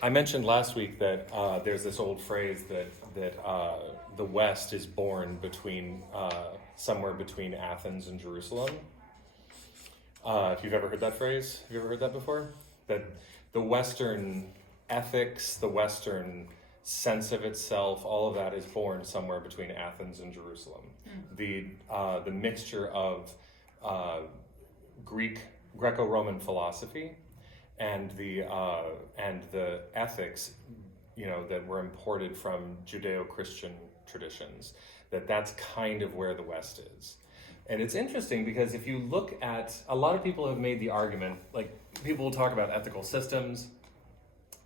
I mentioned last week that there's this old phrase that the West is born between somewhere between Athens and Jerusalem. If you've ever heard that phrase, have you ever heard that before? That the Western ethics, the Western sense of itself, all of that is born somewhere between Athens and Jerusalem. The mixture of uh, Greco-Roman philosophy and the ethics, that were imported from Judeo-Christian traditions. That's kind of where the West is. And it's interesting because if you look at, a lot of people have made the argument, like people will talk about ethical systems,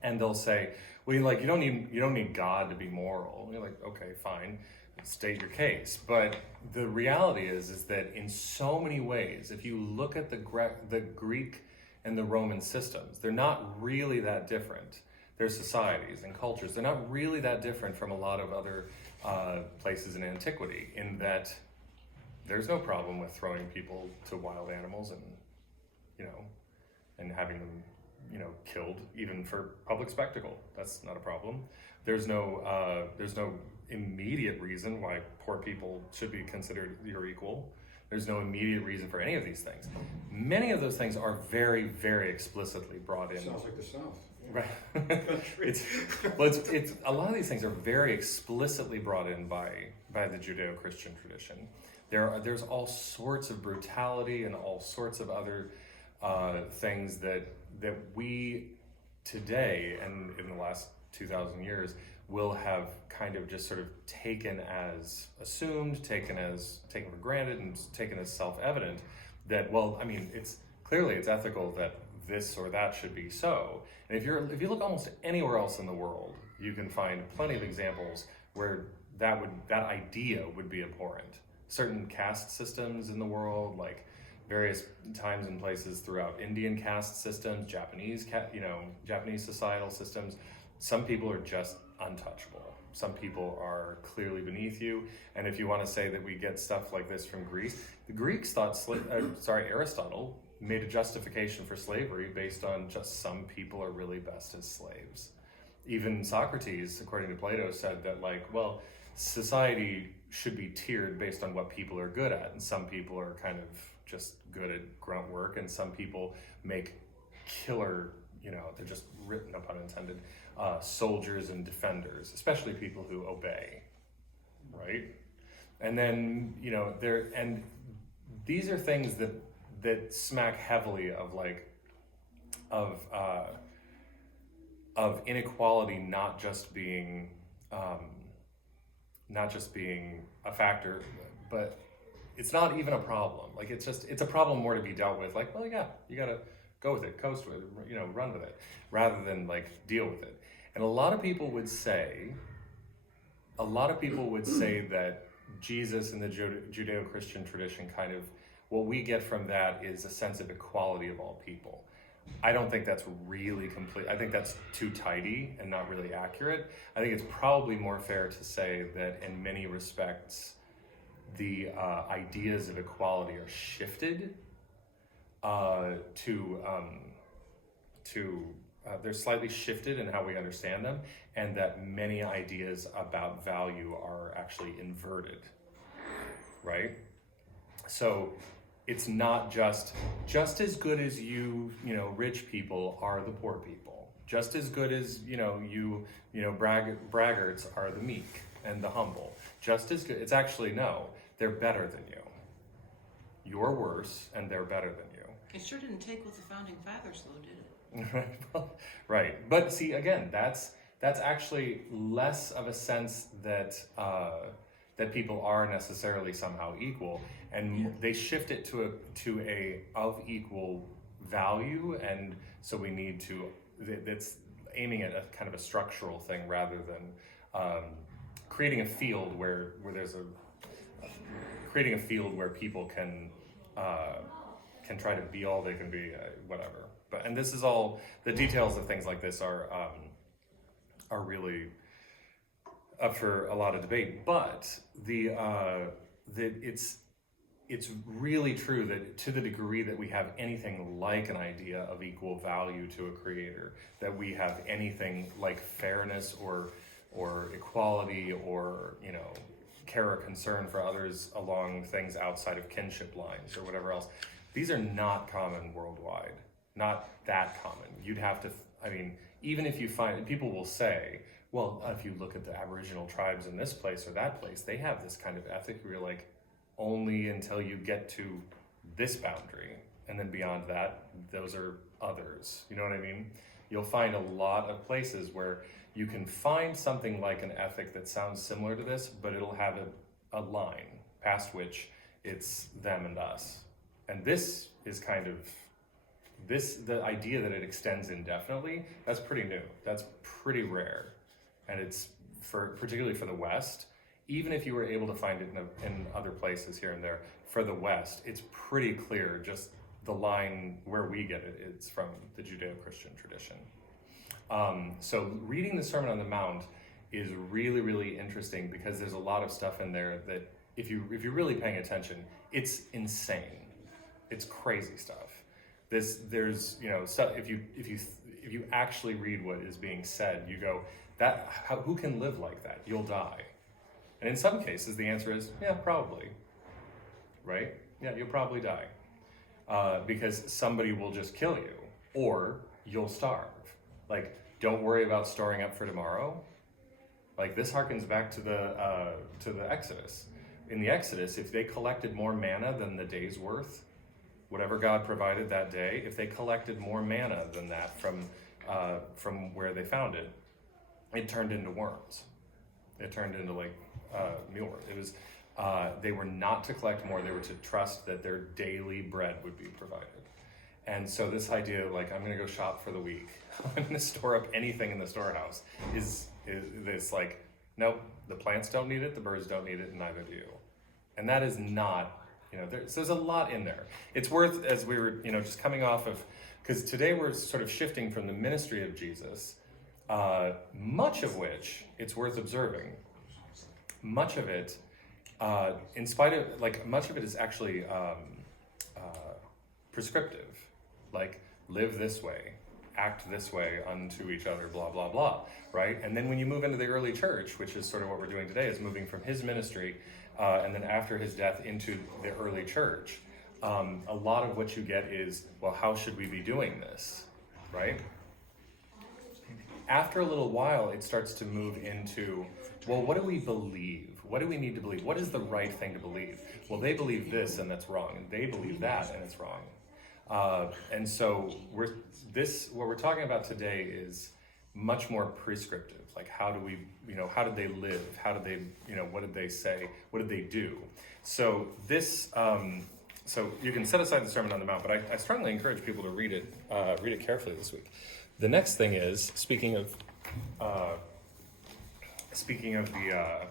and they'll say, well, like you don't need God to be moral. And you're like, okay, fine, state your case. But the reality is that in so many ways, if you look at the Greek and the Roman systems, they're not really that different. Their societies and cultures, they're not really that different from a lot of other places in antiquity, in that there's no problem with throwing people to wild animals and having them, killed even for public spectacle. That's not a problem. There's no immediate reason why poor people should be considered your equal. There's no immediate reason for any of these things. Many of those things are very, very explicitly brought in. Sounds like the South. Right. it's a lot of these things are very explicitly brought in by the Judeo-Christian tradition. There's all sorts of brutality and all sorts of other things that we today and in the last 2,000 years will have kind of just sort of taken as assumed, taken for granted, and taken as self-evident that, well, I mean, it's ethical that this or that should be so. And if you look almost anywhere else in the world, you can find plenty of examples where that idea would be abhorrent. Certain caste systems in the world, like various times and places throughout Indian caste systems, Japanese societal systems, some people are just untouchable. Some people are clearly beneath you. And if you want to say that we get stuff like this from Greece, the Greeks thought, Aristotle made a justification for slavery based on just some people are really best as slaves. Even Socrates, according to Plato, said that, like, well, society should be tiered based on what people are good at. And some people are kind of just good at grunt work, and some people make killer, they're just, no pun intended, soldiers and defenders, especially people who obey, right? And then, these are things that smack heavily of inequality not just being a factor, but it's not even a problem. Like, it's a problem more to be dealt with. Like, well, yeah, you gotta go with it, coast with it, run with it, rather than like deal with it. And a lot of people would say that Jesus and the Judeo-Christian tradition, kind of what we get from that is a sense of equality of all people. I don't think that's really complete. I think that's too tidy and not really accurate. I think it's probably more fair to say that in many respects, the ideas of equality are shifted they're slightly shifted in how we understand them, and that many ideas about value are actually inverted, right? So it's not just as good as rich people are the poor people. Just as good as, braggarts are the meek and the humble. Just as good. It's actually, no, they're better than you. You're worse and they're better than you. It sure didn't take with the founding fathers, though, did it? Right. But see, again, that's actually less of a sense that people are necessarily somehow equal, and they shift it to a of equal value, and so we need to. That's aiming at a kind of a structural thing rather than creating a field where there's creating a field where people can try to be all they can be, whatever. And this is all, the details of things like this are really up for a lot of debate. But it's it's really true that to the degree that we have anything like an idea of equal value to a creator, that we have anything like fairness or equality or, you know, care or concern for others along things outside of kinship lines or whatever else, these are not common worldwide, not that common. You'd have to, I mean, even if you find, people will say, well, if you look at the Aboriginal tribes in this place or that place, they have this kind of ethic where you're like, only until you get to this boundary, and then beyond that, those are others. You know what I mean? You'll find a lot of places where you can find something like an ethic that sounds similar to this, but it'll have a line past which it's them and us. And this is kind of, the idea that it extends indefinitely, that's pretty new. That's pretty rare. And it's, particularly for the West, even if you were able to find it in other places here and there, for the West, it's pretty clear just the line where we get it, it's from the Judeo-Christian tradition. So reading the Sermon on the Mount is really, really interesting because there's a lot of stuff in there that if you're really paying attention, it's insane. It's crazy stuff. There's you know, so if you actually read what is being said, you go, who can live like that? You'll die. And in some cases, the answer is, yeah, probably, right? Yeah, you'll probably die because somebody will just kill you or you'll starve. Like, don't worry about storing up for tomorrow. Like, this harkens back to the Exodus. In the Exodus, if they collected more manna than the day's worth, whatever God provided that day, if they collected more manna than that from where they found it, it turned into worms. It turned into like mealworm. It was they were not to collect more. They were to trust that their daily bread would be provided. And so this idea of like, I'm going to go shop for the week, I'm going to store up anything in the storehouse is this like, nope, the plants don't need it, the birds don't need it, and neither do you. And that is not, you know, there's a lot in there. It's worth, as we were, you know, just coming off of, because today we're sort of shifting from the ministry of Jesus, much of which it's worth observing. Much of it, in spite of, like, much of it is actually prescriptive. Like, live this way, act this way unto each other, blah, blah, blah, right? And then when you move into the early church, which is sort of what we're doing today, is moving from his ministry, and then after his death into the early church, a lot of what you get is, well, how should we be doing this, right? After a little while, it starts to move into, well, what do we believe? What do we need to believe? What is the right thing to believe? Well, they believe this and that's wrong, and they believe that and it's wrong. And so what we're talking about today is much more prescriptive. Like, how do we, you know, how did they live? How did they, you know, what did they say? What did they do? So this, so you can set aside the Sermon on the Mount, but I strongly encourage people to read it carefully this week. The next thing is, speaking of the,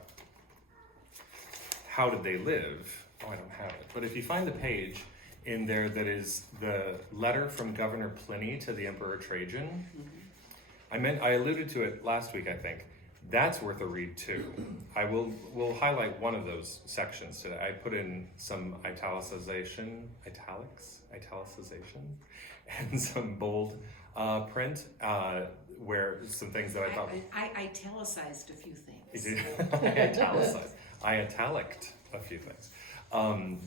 how did they live? Oh, I don't have it. But if you find the page in there that is the letter from Governor Pliny to the Emperor Trajan, I alluded to it last week, I think. That's worth a read too. We'll highlight one of those sections today. I put in some italicization, and some bold print, where some things that I thought... I italicized a few things. I italiced a few things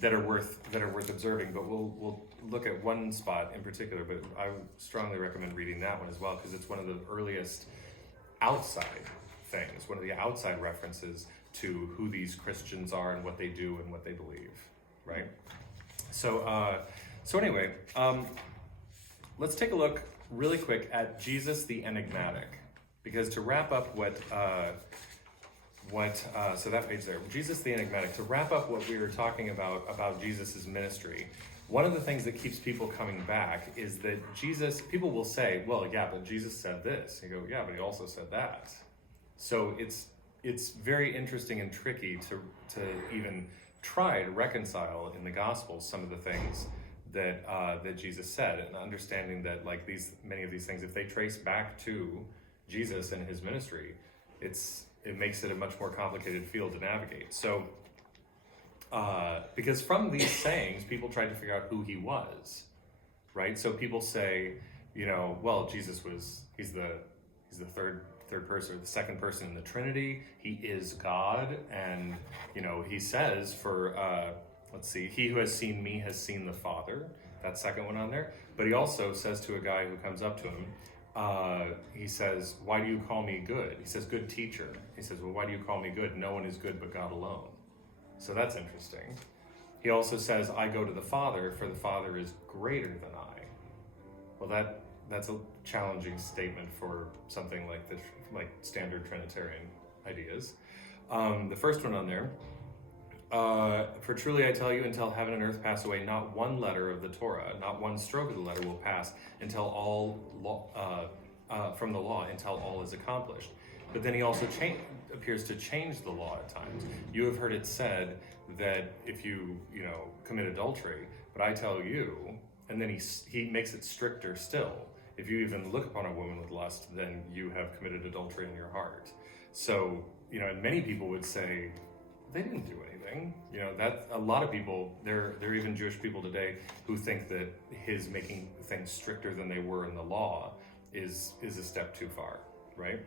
that are worth observing, but we'll look at one spot in particular, but I strongly recommend reading that one as well, because it's one of the earliest outside things, one of the outside references to who these Christians are and what they do and what they believe, right? So anyway, let's take a look really quick at Jesus the Enigmatic, because to wrap up so that page there, Jesus the Enigmatic, to wrap up what we were talking about Jesus's ministry, one of the things that keeps people coming back is that people will say, well, yeah, but Jesus said this. You go, yeah, but he also said that. So it's very interesting and tricky to even try to reconcile in the Gospels some of the things that Jesus said, and understanding that like many of these things, if they trace back to Jesus and his ministry, it makes it a much more complicated field to navigate. So Because from these sayings, people tried to figure out who he was, right? So people say, well, he's the third person, the second person in the Trinity. He is God, and he says let's see, he who has seen me has seen the Father. That second one on there. But he also says to a guy who comes up to him, he says, why do you call me good? He says, good teacher. He says, well, why do you call me good? No one is good but God alone. So that's interesting. He also says, I go to the Father, for the Father is greater than I. Well, that's a challenging statement for something like this, like standard Trinitarian ideas. The first one on there, for truly I tell you, until heaven and earth pass away, not one letter of the Torah, not one stroke of the letter will pass until from the law, until all is accomplished. But then he also appears to change the law at times. You have heard it said that if you commit adultery, but I tell you, and then he makes it stricter still. If you even look upon a woman with lust, then you have committed adultery in your heart. So, and many people would say they didn't do anything. That a lot of people, there are even Jewish people today who think that his making things stricter than they were in the law is a step too far, right?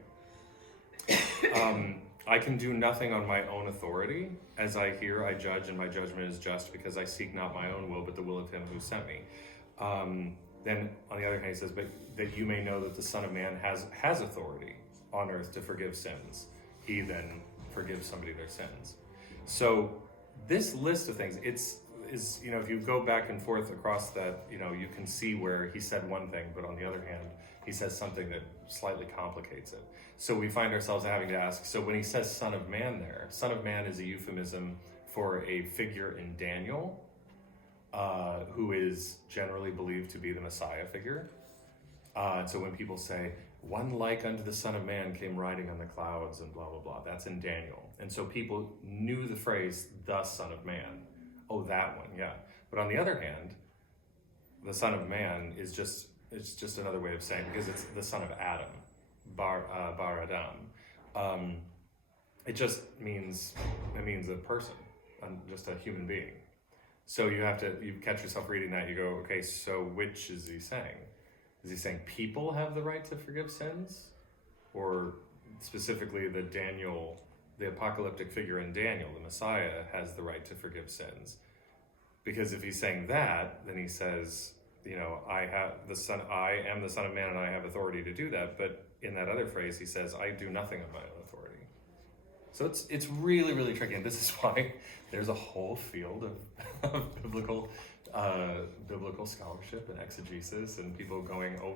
I can do nothing on my own authority. As I hear, I judge, and my judgment is just, because I seek not my own will, but the will of him who sent me. Then, on the other hand, he says, but that you may know that the Son of Man has authority on earth to forgive sins. He then forgives somebody their sins. So this list of things, is if you go back and forth across that, you can see where he said one thing, but on the other hand, he says something that slightly complicates it. So we find ourselves having to ask, so when he says Son of Man there, Son of Man is a euphemism for a figure in Daniel, who is generally believed to be the Messiah figure. So when people say, one like unto the Son of Man came riding on the clouds and blah, blah, blah, that's in Daniel. And so people knew the phrase, the Son of Man. Oh, that one, yeah. But on the other hand, the Son of Man it's just another way of saying, because it's the son of Adam, Bar Adam. It means a person, just a human being. So you catch yourself reading that, you go, okay, so which is he saying? Is he saying people have the right to forgive sins? Or specifically the apocalyptic figure in Daniel, the Messiah, has the right to forgive sins? Because if he's saying that, then he says, I am the Son of Man, and I have authority to do that. But in that other phrase, he says, I do nothing of my own authority. So it's really, really tricky, and this is why there's a whole field of biblical scholarship and exegesis, and people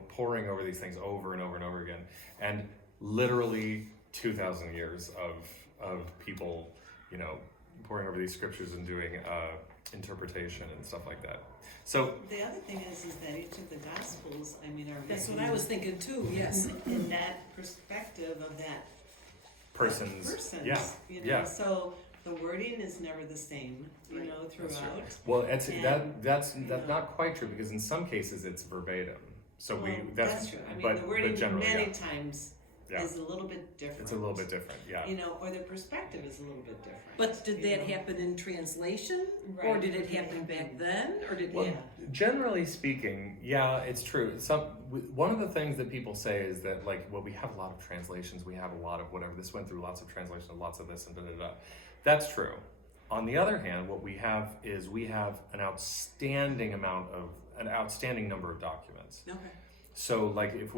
poring over these things over and over and over again, and literally 2,000 years of people, poring over these scriptures and doing interpretation and stuff like that. So the other thing is that each of the Gospels, are That's what I was thinking too, yes. in that perspective of that persons. Yeah. So the wording is never the same, throughout. Well, that's not quite true, because in some cases it's verbatim. So that's true. But the wording generally, many times is a little bit different. It's a little bit different, yeah. Or the perspective is a little bit different. But did that happen in translation? Right. Or did it happen back then? Or did Generally speaking, yeah, it's true. One of the things that people say is that, we have a lot of translations, we have a lot of whatever. This went through lots of translations, lots of this, and da-da-da. That's true. On the other hand, what we have is an outstanding number of documents. Okay. So, if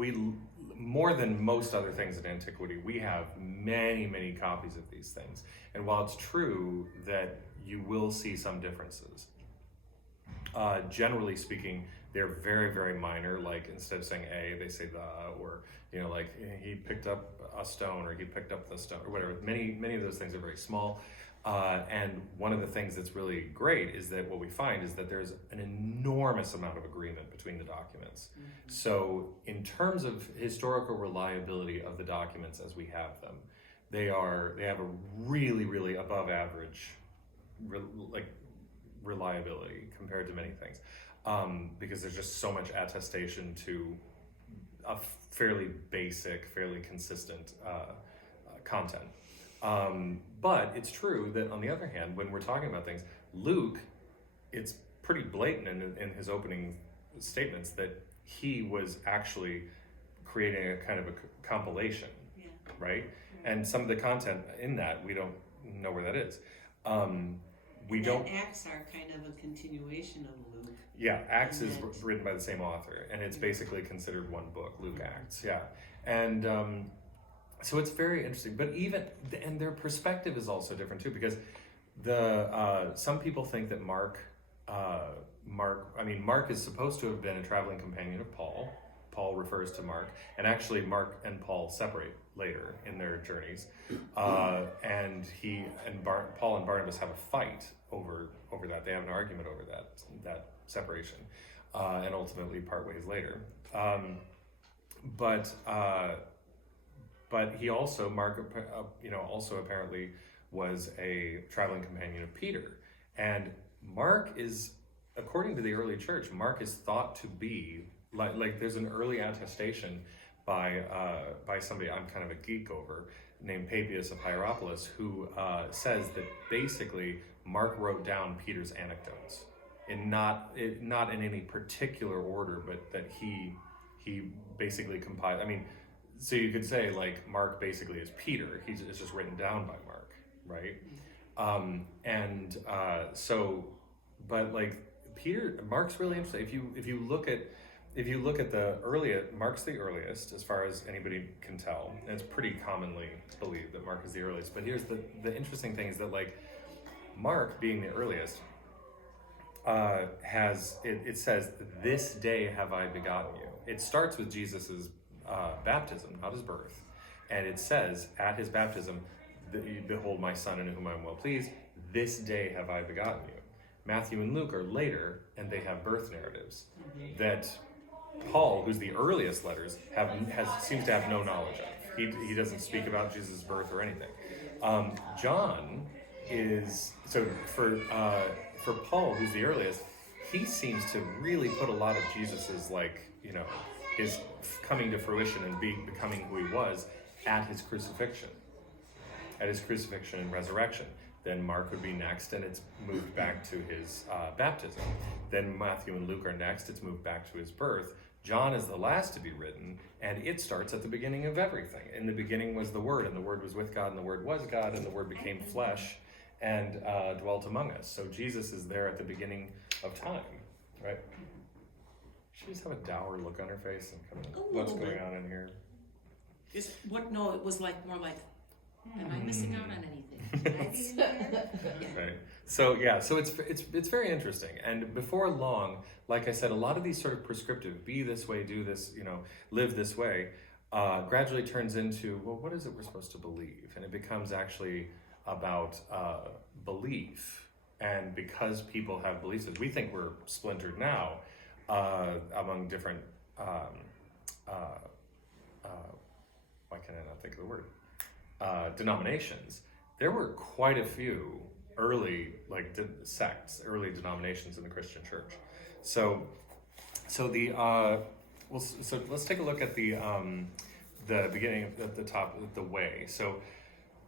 more than most other things in antiquity, we have many, many copies of these things. And while it's true that you will see some differences, generally speaking, they're very, very minor. Like, instead of saying a, they say the, or, he picked up a stone, or he picked up the stone, or whatever. Many of those things are very small. And one of the things that's really great is that what we find is that there's an enormous amount of agreement between the documents. Mm-hmm. So in terms of historical reliability of the documents as we have them, they have a really, really above average reliability compared to many things, because there's just so much attestation to a fairly basic, fairly consistent content. But it's true that, on the other hand, when we're talking about things, Luke, it's pretty blatant in his opening statements that he was actually creating a kind of a compilation, Yeah. right? And some of the content in that, we don't know where that is. We And don't. that Acts are kind of a continuation of Luke. Yeah, Acts is And that- written by the same author, and it's basically considered one book, Luke Acts. Yeah, and so it's very interesting. But and their perspective is also different too, because some people think that Mark is supposed to have been a traveling companion of Paul. Paul refers to Mark, and actually Mark and Paul separate later in their journeys, and Paul and Barnabas have a fight over that. They have an argument over that separation, and ultimately part ways later. But he also also apparently was a traveling companion of Peter, and Mark is, according to the early church, Mark is thought to be like there's an early attestation by somebody I'm kind of a geek over, named Papias of Hierapolis, who says that basically Mark wrote down Peter's anecdotes, and not in any particular order, but that he basically compiled. I mean, so you could say like Mark basically is Peter. It's just written down by Mark, right? But like Mark's really interesting. If you look at the earliest, Mark's the earliest as far as anybody can tell, and it's pretty commonly believed that Mark is the earliest. But here's the interesting thing is that like Mark being the earliest it says, "This day have I begotten you." It starts with Jesus's baptism, not his birth, and it says at his baptism, "Behold my son in whom I am well pleased. This day have I begotten you." Matthew and Luke are later, and they have birth narratives that Paul, who's the earliest letters, seems to have no knowledge of. He doesn't speak about Jesus' birth or anything. John is for Paul, who's the earliest. He seems to really put a lot of Jesus's his coming to fruition and becoming who he was at his crucifixion and resurrection. Then Mark would be next, and it's moved back to his baptism. Then Matthew and Luke are next, it's moved back to his birth. John is the last to be written, and it starts at the beginning of everything. In the beginning was the Word, and the Word was with God, and the Word was God, and the Word became flesh and dwelt among us. So Jesus is there at the beginning of time, right? She just have a dour look on her face and kind of, what's going on in here? No, it was more like, am I missing out on anything? Right. So it's very interesting. And before long, like I said, a lot of these sort of prescriptive, be this way, do this, live this way, gradually turns into, well, what is it we're supposed to believe? And it becomes actually about belief. And because people have beliefs, we think we're splintered now among different, why can I not think of the word? Denominations. There were quite a few early sects, early denominations in the Christian church. So let's take a look at the beginning at the top, the way. So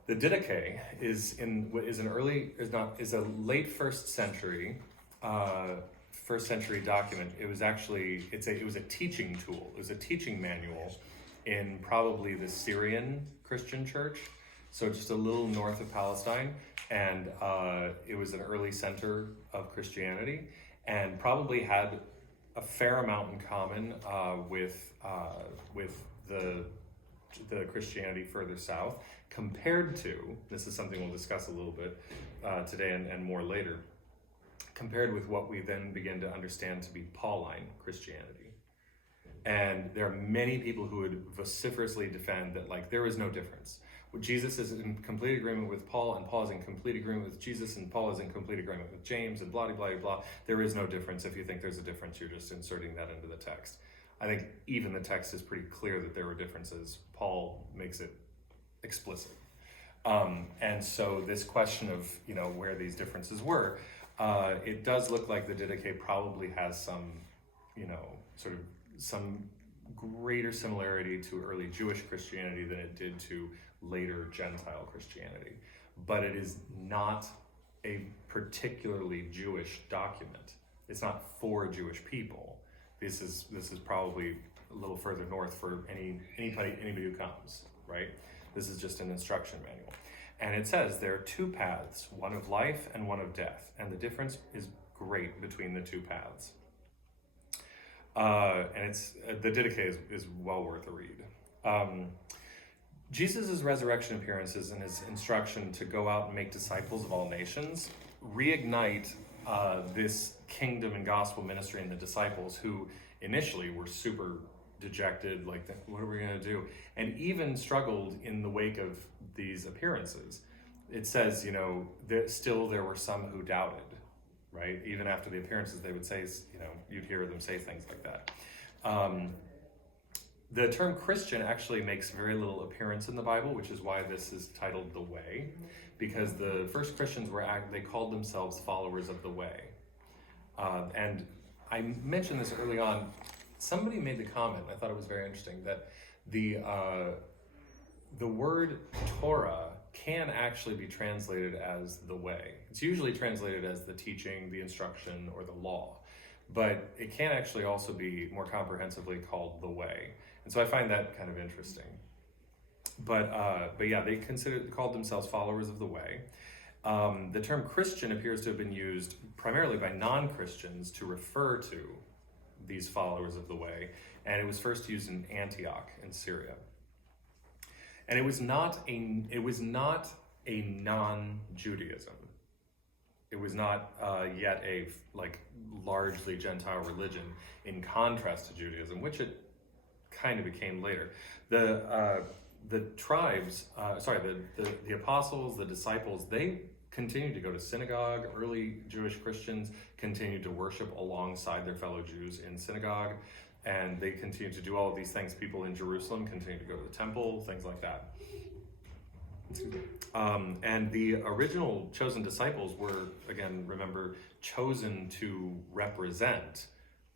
the Didache is a late first century document. It was a teaching tool. It was a teaching manual in probably the Syrian Christian church, so just a little north of Palestine, and it was an early center of Christianity, and probably had a fair amount in common with the Christianity further south, compared to, this is something we'll discuss a little bit today and more later, compared with what we then begin to understand to be Pauline Christianity. And there are many people who would vociferously defend that there is no difference. Jesus is in complete agreement with Paul, and Paul is in complete agreement with Jesus, and Paul is in complete agreement with James, and blah, blah, blah. There is no difference. If you think there's a difference, you're just inserting that into the text. I think even the text is pretty clear that there were differences. Paul makes it explicit. And so this question of, where these differences were, it does look like the Didache probably has some, some greater similarity to early Jewish Christianity than it did to later Gentile Christianity. But it is not a particularly Jewish document. It's not for Jewish people. This is probably a little further north for anybody who comes, right? This is just an instruction manual. And it says there are two paths, one of life and one of death, and the difference is great between the two paths. And it's the Didache is well worth a read. Jesus' resurrection appearances and his instruction to go out and make disciples of all nations reignite this kingdom and gospel ministry in the disciples, who initially were super dejected, like, what are we going to do? And even struggled in the wake of these appearances. It says, that still there were some who doubted, right? Even after the appearances, they would say, you'd hear them say things like that. The term Christian actually makes very little appearance in the Bible, which is why this is titled The Way, because the first Christians they called themselves followers of the way. And I mentioned this early on. Somebody made the comment, I thought it was very interesting, that the word Torah can actually be translated as the way. It's usually translated as the teaching, the instruction, or the law. But it can actually also be more comprehensively called the way. And so I find that kind of interesting. But yeah, they called themselves followers of the way. The term Christian appears to have been used primarily by non-Christians to refer to these followers of the way, and it was first used in Antioch in Syria. And it was not a non-Judaism. It was not yet a largely Gentile religion, in contrast to Judaism, which it kind of became later. The tribes, the apostles, the disciples, they continued to go to synagogue. Early Jewish Christians continued to worship alongside their fellow Jews in synagogue, and they continued to do all of these things. People in Jerusalem continued to go to the temple, things like that. And the original chosen disciples were, again, remember, chosen to represent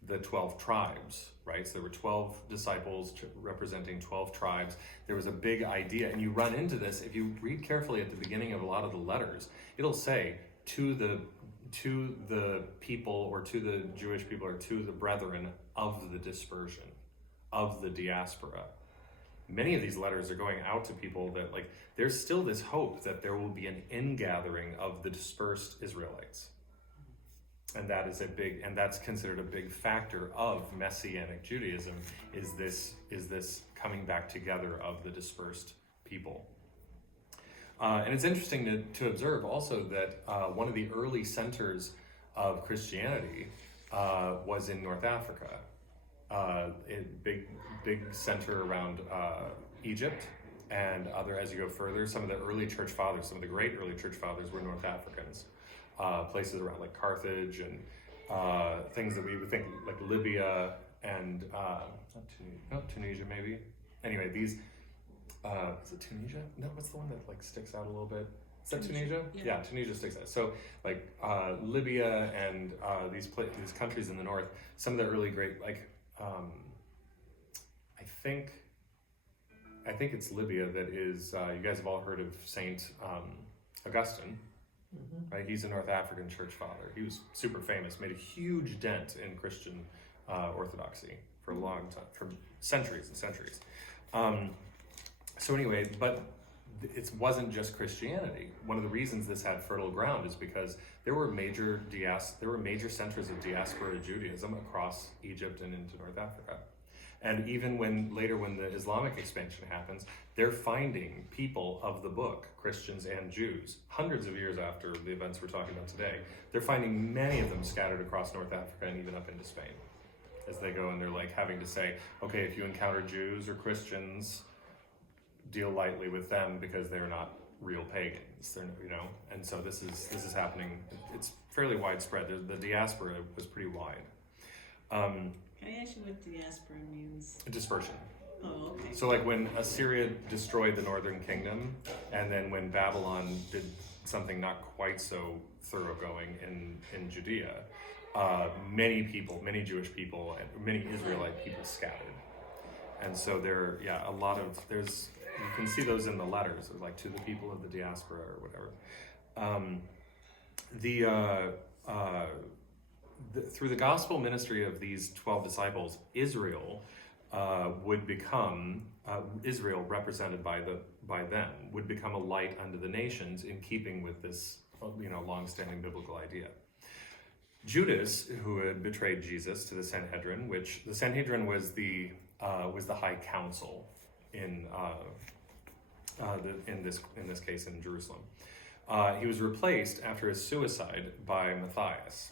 the 12 tribes, right? So there were 12 disciples representing 12 tribes. There was a big idea, and you run into this if you read carefully at the beginning of a lot of the letters. It'll say to the people, or to the Jewish people, or to the brethren of the dispersion, of the diaspora. Many of these letters are going out to people that, there's still this hope that there will be an ingathering of the dispersed Israelites. And that's considered a big factor of Messianic Judaism, is this coming back together of the dispersed people. And it's interesting to observe also that one of the early centers of Christianity was in North Africa. Big center around Egypt, and as you go further, some of the early church fathers, some of the great early church fathers were North Africans. Places around like Carthage and things that we would think like Libya and Tunisia maybe. Anyway, these is it Tunisia? No, what's the one that sticks out a little bit? Is that Tunisia? Yeah, Tunisia sticks out. So Libya and these countries in the north, some of the early great I think it's Libya that is. You guys have all heard of Saint Augustine. Mm-hmm. Right, he's a North African church father. He was super famous, made a huge dent in Christian orthodoxy for a long time, for centuries and centuries. So anyway, but it wasn't just Christianity. One of the reasons this had fertile ground is because there were major centers of diaspora Judaism across Egypt and into North Africa. And even when the Islamic expansion happens, they're finding people of the book, Christians and Jews, hundreds of years after the events we're talking about today. They're finding many of them scattered across North Africa and even up into Spain as they go, and they're having to say, okay, if you encounter Jews or Christians, deal lightly with them because they're not real pagans. And so this is happening. It's fairly widespread. The diaspora was pretty wide. Can I ask you what diaspora means? Dispersion. Oh, okay. So when Assyria destroyed the northern kingdom, and then when Babylon did something not quite so thoroughgoing in Judea, many Jewish people and many Israelite people scattered. And so you can see those in the letters, to the people of the diaspora or whatever. through the gospel ministry of these 12 disciples, Israel would become Israel, represented by them, would become a light unto the nations, in keeping with this long-standing biblical idea. Judas, who had betrayed Jesus to the Sanhedrin, which the Sanhedrin was the high council in this case in Jerusalem. He was replaced after his suicide by Matthias.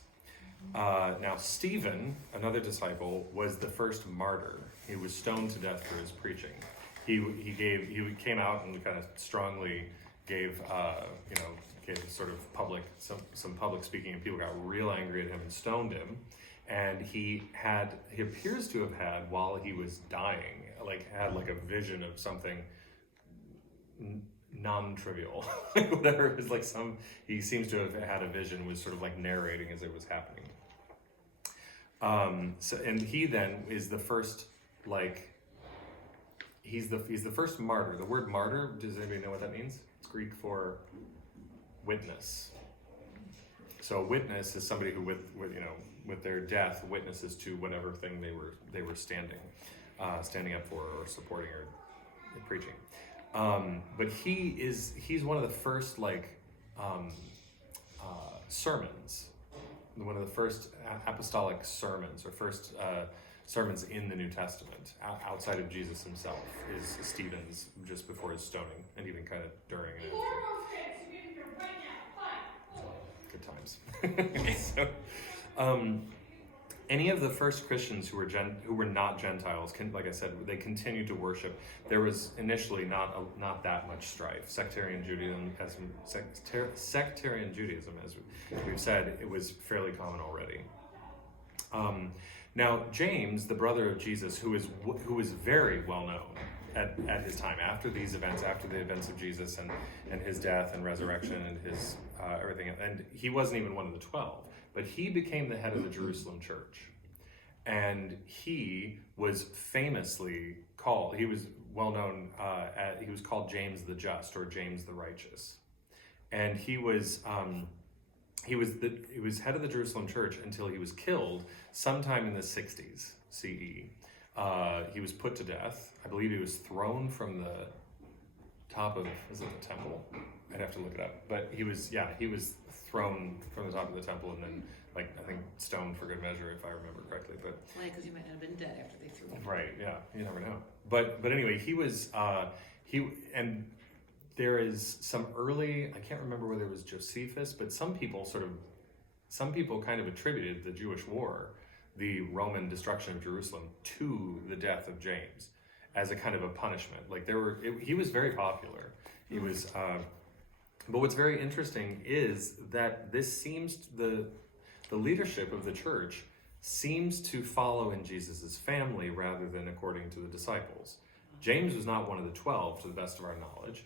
Now Stephen, another disciple, was the first martyr. He was stoned to death for his preaching. He came out and kind of strongly gave sort of some public speaking, and people got real angry at him and stoned him. And he appears to have had, while he was dying, had a vision of something non-trivial. Whatever it is, he seems to have had a vision, was sort of narrating as it was happening. And he then is the first, he's the first martyr. The word martyr, does anybody know what that means? It's Greek for witness. So a witness is somebody who with their death witnesses to whatever thing they were standing up for, or supporting, or preaching. But he's one of the first sermons, one of the first apostolic sermons, or first sermons in the New Testament, outside of Jesus himself, is Stephen's, just before his stoning, and even kind of during and after. Good times. So, any of the first Christians who were not Gentiles, like I said, they continued to worship. There was initially not that much strife. Sectarian Judaism, as we've said, it was fairly common already. Now James, the brother of Jesus, who was very well known at his time, after the events of Jesus and his death and resurrection and his everything, and he wasn't even one of the 12. But he became the head of the Jerusalem church. And he was famously called, he was well known, he was called James the Just, or James the Righteous. And he was head of the Jerusalem church until he was killed sometime in the 60s CE. He was put to death. I believe he was thrown from the top of, is it the temple? I'd have to look it up. But he was thrown from the top of the temple, and then I think stoned for good measure, if I remember correctly. But because he might not have been dead after they threw him. Right, yeah, you never know. But anyway, he was and there is some early, I can't remember whether it was Josephus, but some people kind of attributed the Jewish war, the Roman destruction of Jerusalem, to the death of James as a kind of a punishment. He was very popular. He was. But what's very interesting is that this seems the leadership of the church seems to follow in Jesus's family rather than according to the disciples. James was not one of the 12, to the best of our knowledge,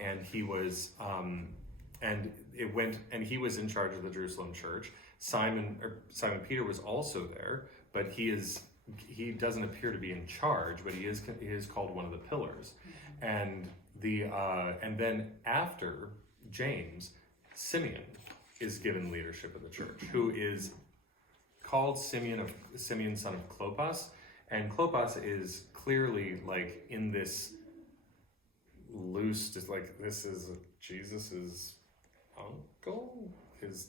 and he was he was in charge of the Jerusalem church. Simon Peter was also there, but he doesn't appear to be in charge, but he is called one of the pillars. And then after James, Simeon is given leadership of the church, who is called Simeon, son of Clopas. And Clopas is clearly in this loose, just this is Jesus's uncle, his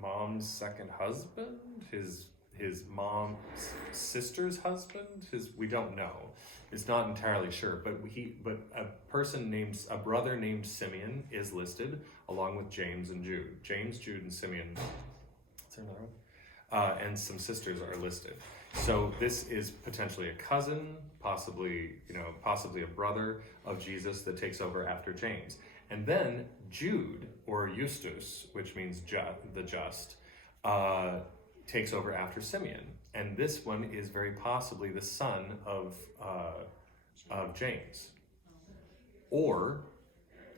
mom's second husband, his mom's sister's husband. We don't know. It's not entirely sure, but a brother named Simeon is listed along with James and Jude. James, Jude, and Simeon. Is there another one? And some sisters are listed. So this is potentially a cousin, possibly a brother of Jesus that takes over after James. And then Jude, or Justus, which means the just, takes over after Simeon. And this one is very possibly the son of James. Or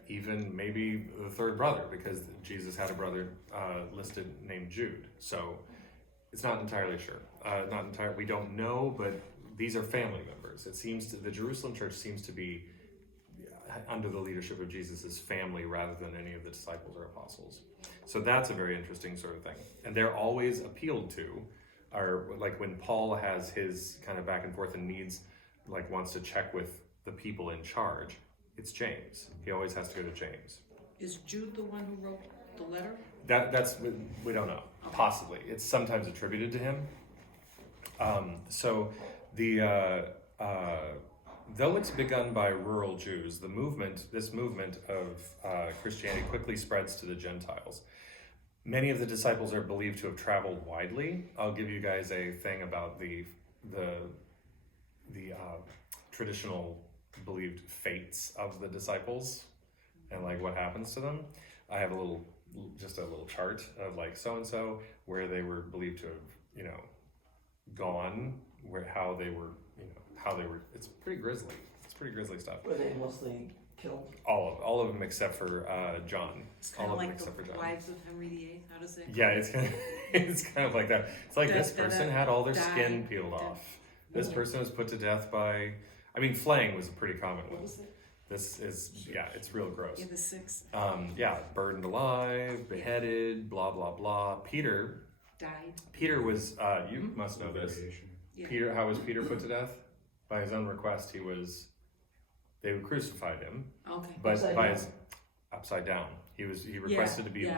even maybe the third brother, because Jesus had a brother listed named Jude. So it's not entirely sure. We don't know, but these are family members. The Jerusalem church seems to be under the leadership of Jesus' family rather than any of the disciples or apostles. So that's a very interesting sort of thing. And they're always appealed to, are like when Paul has his kind of back and forth and needs, like wants to check with the people in charge, it's James. He always has to go to James. Is Jude the one who wrote the letter? That's we don't know. Possibly, it's sometimes attributed to him. So the though it's begun by rural Jews, this movement of Christianity quickly spreads to the Gentiles. Many of the disciples are believed to have traveled widely. I'll give you guys a thing about the traditional believed fates of the disciples and like what happens to them. I have a little chart of like so and so where they were believed to have gone, how they were. It's pretty grisly. It's pretty grisly stuff. Were they mostly killed? All of them except for John. It's kind of like the wives of Henry VIII. How does it? Yeah, it's kind of like that. It's like this person had all their skin peeled off. This person was put to death by. I mean, flaying was a pretty common one. What was it? This is it's real gross. Yeah, the sixth. Burned alive, beheaded, blah blah blah. Peter Died. Peter was. You must know this. Yeah. Peter, how was Peter put to death? By his own request, they crucified him. Okay. But upside down. He requested to be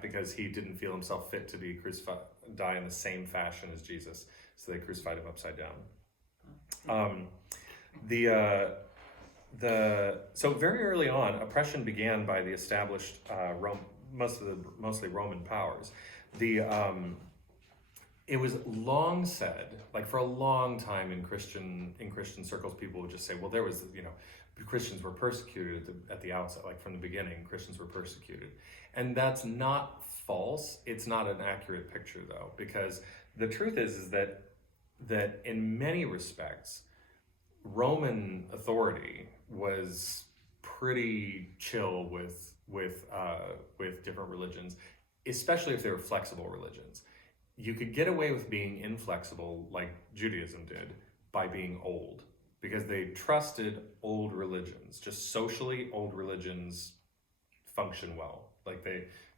because he didn't feel himself fit to be crucified, die in the same fashion as Jesus. So they crucified him upside down. So very early on, oppression began by the established mostly Roman powers. It was long said, like for a long time in Christian circles, people would just say, well, there was, Christians were persecuted at the outset, like from the beginning, Christians were persecuted. And that's not false. It's not an accurate picture though, because the truth is that in many respects, Roman authority was pretty chill with different religions, especially if they were flexible religions. You could get away with being inflexible, like Judaism did, by being old, because they trusted old religions. Just socially, old religions function well. Like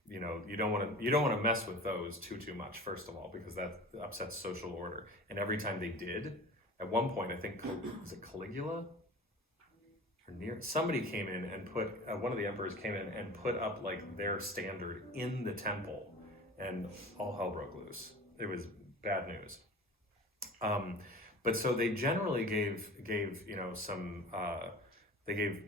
you don't want to mess with those too much. First of all, because that upsets social order. And every time they did, at one point, I think was it Caligula or somebody came in and one of the emperors came in and put up like their standard in the temple. And all hell broke loose. It was bad news. But so they generally gave some they gave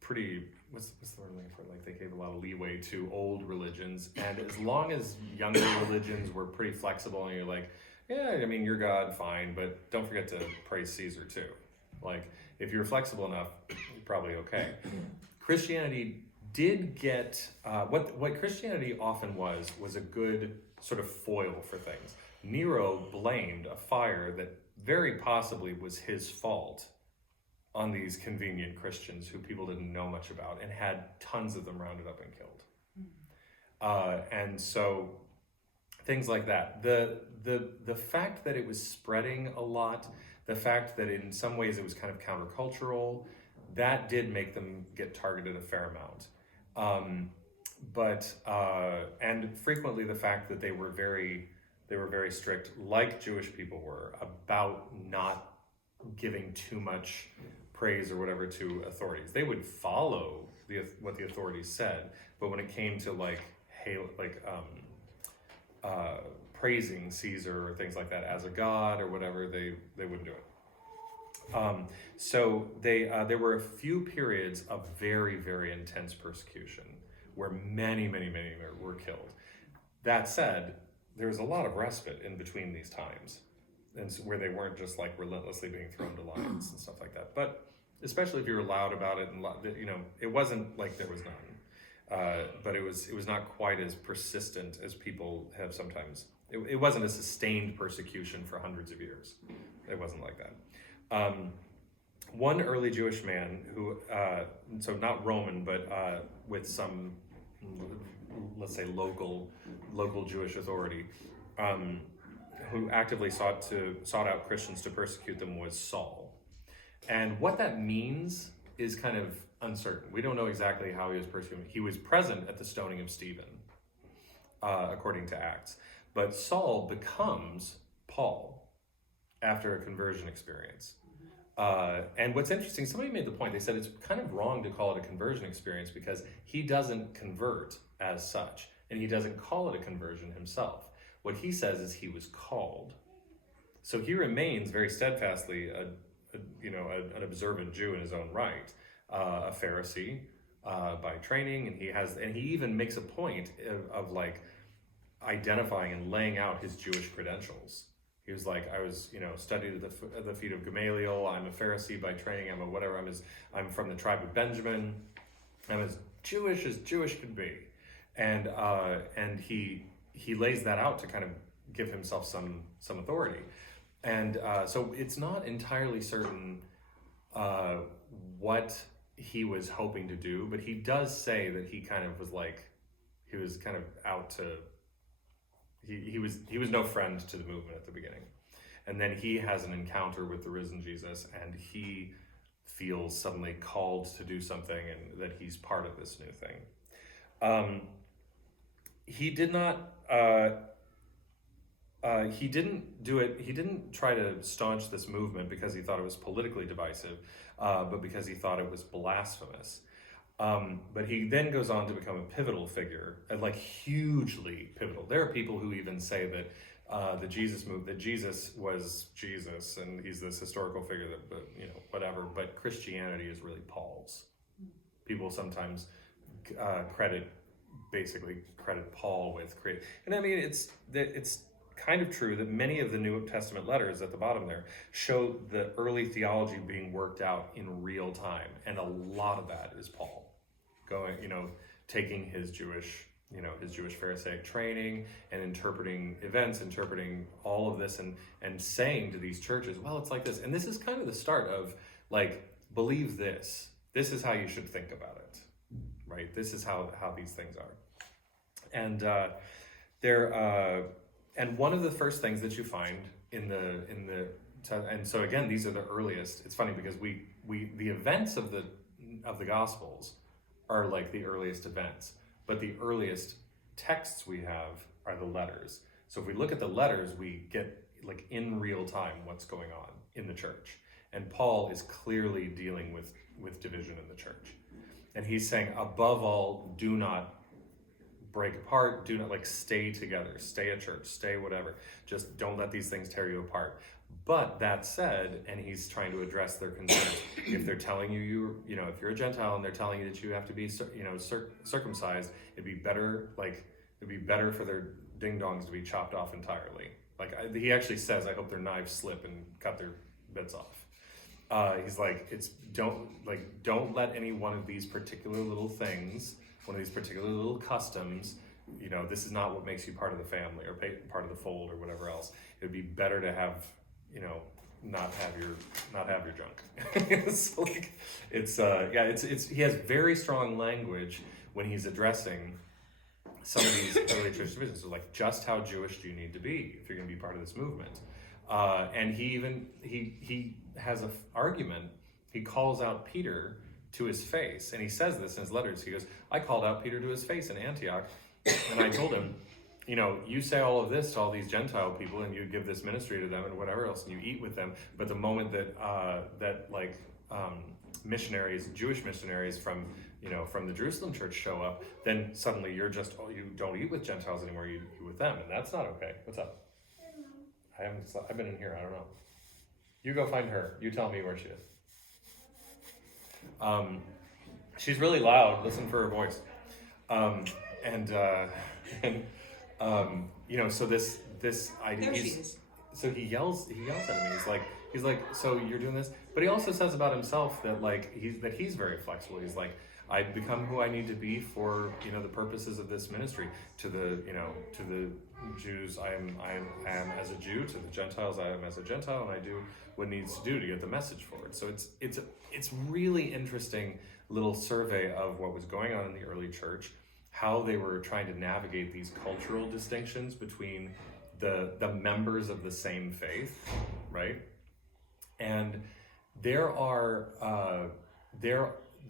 pretty what's the word I'm looking for? Like they gave a lot of leeway to old religions, and as long as younger religions were pretty flexible, and you're like, yeah, I mean, you're God, fine, but don't forget to praise Caesar too. Like if you're flexible enough, you're probably okay. Christianity did get what Christianity often was a good sort of foil for things. Nero blamed a fire that very possibly was his fault on these convenient Christians who people didn't know much about, and had tons of them rounded up and killed. And so things like that. The fact that it was spreading a lot, the fact that in some ways it was kind of countercultural, that did make them get targeted a fair amount. And frequently the fact that they were very strict, like Jewish people were, about not giving too much praise or whatever to authorities. They would follow what the authorities said, but when it came to praising Caesar or things like that as a god or whatever, they wouldn't do it. So there were a few periods of very, very intense persecution where many were killed. That said, there was a lot of respite in between these times, and where they weren't just like relentlessly being thrown to lions and stuff like that. But especially if you were loud about it, and it wasn't like there was none, but it was not quite as persistent as people have sometimes. It wasn't a sustained persecution for hundreds of years. It wasn't like that. One early Jewish man who, so not Roman, but with some, let's say local Jewish authority, who actively sought out Christians to persecute them, was Saul. And what that means is kind of uncertain. We don't know exactly how he was persecuted. He was present at the stoning of Stephen. according to Acts. But Saul becomes Paul after a conversion experience. And what's interesting, somebody made the point, they said it's kind of wrong to call it a conversion experience because he doesn't convert as such, and he doesn't call it a conversion himself. What he says is he was called. So he remains very steadfastly an observant Jew in his own right, a Pharisee by training, and he even makes a point of like identifying and laying out his Jewish credentials. He was like, I was, studied at the feet of Gamaliel. I'm a Pharisee by training. I'm a whatever. I'm from the tribe of Benjamin. I'm as Jewish could be, and he lays that out to kind of give himself some authority, and so it's not entirely certain what he was hoping to do, but he does say that he kind of was like, he was kind of out to. He was no friend to the movement at the beginning. And then he has an encounter with the risen Jesus, and he feels suddenly called to do something and that he's part of this new thing. He didn't do it, he didn't try to staunch this movement because he thought it was politically divisive, but because he thought it was blasphemous. But he then goes on to become a pivotal figure, and like hugely pivotal. There are people who even say that that Jesus was Jesus, and he's this historical figure that, whatever. But Christianity is really Paul's. People sometimes credit Paul with create, and I mean it's kind of true that many of the New Testament letters at the bottom there show the early theology being worked out in real time, and a lot of that is Paul going, taking his Jewish Pharisaic training and interpreting events, interpreting all of this, and saying to these churches, well, it's like this. And this is kind of the start of like, believe this. This is how you should think about it, right? This is how these things are. And and one of the first things that you find and so again, these are the earliest. It's funny because the events of the Gospels are like the earliest events, but the earliest texts we have are the letters. So if we look at the letters, we get like in real time what's going on in the church. And Paul is clearly dealing with division in the church. And he's saying, above all, do not break apart, do not like stay together, stay a church, stay whatever. Just don't let these things tear you apart. But that said, and he's trying to address their concerns. If they're telling you, if you're a Gentile and they're telling you that you have to be, circumcised, it'd be better for their ding dongs to be chopped off entirely. Like he actually says, I hope their knives slip and cut their bits off. He's like, don't let any one of these particular little things, one of these particular little customs, this is not what makes you part of the family or part of the fold or whatever else. It would be better to have, not have your junk. It's like, it's he has very strong language when he's addressing some of these early church divisions. So like, just how Jewish do you need to be if you're going to be part of this movement? And he has an argument. He calls out Peter to his face, and he says this in his letters. He goes, I called out Peter to his face in Antioch, and I told him, you say all of this to all these Gentile people, and you give this ministry to them and whatever else, and you eat with them. But the moment that missionaries, Jewish missionaries from the Jerusalem church show up, then suddenly you don't eat with Gentiles anymore. You eat with them, and that's not okay. What's up? I've been in here. I don't know. You go find her. You tell me where she is. She's really loud. Listen for her voice. So this idea. There she is. So he yells at me. He's like, so you're doing this, but he also says about himself that he's very flexible. He's like, I've become who I need to be for the purposes of this ministry. To the Jews, I am as a Jew. To the Gentiles, I am as a Gentile, and I do what needs to do to get the message forward. So it's really interesting little survey of what was going on in the early church, how they were trying to navigate these cultural distinctions between the members of the same faith, right? And the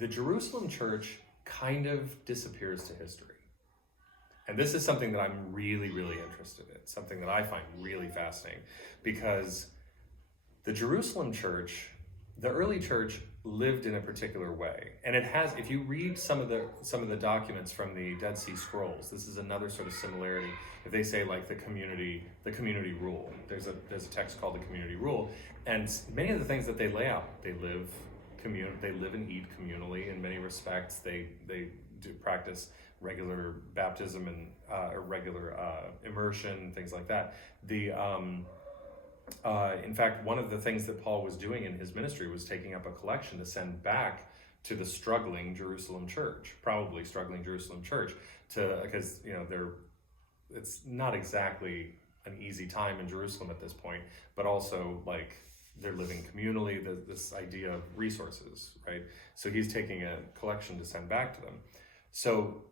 Jerusalem church kind of disappears to history. And this is something that I'm really, really interested in, something that I find really fascinating, because the Jerusalem church, the early church, lived in a particular way. And it has, if you read some of the documents from the Dead Sea Scrolls, this is another sort of similarity. If they say like the community rule, there's a text called the community rule, and many of the things that they lay out, they live and eat communally in many respects. They do practice regular baptism and regular immersion, things like that. In fact, one of the things that Paul was doing in his ministry was taking up a collection to send back to the struggling Jerusalem church, because it's not exactly an easy time in Jerusalem at this point, but also like they're living communally, this idea of resources, right? So he's taking a collection to send back to them. So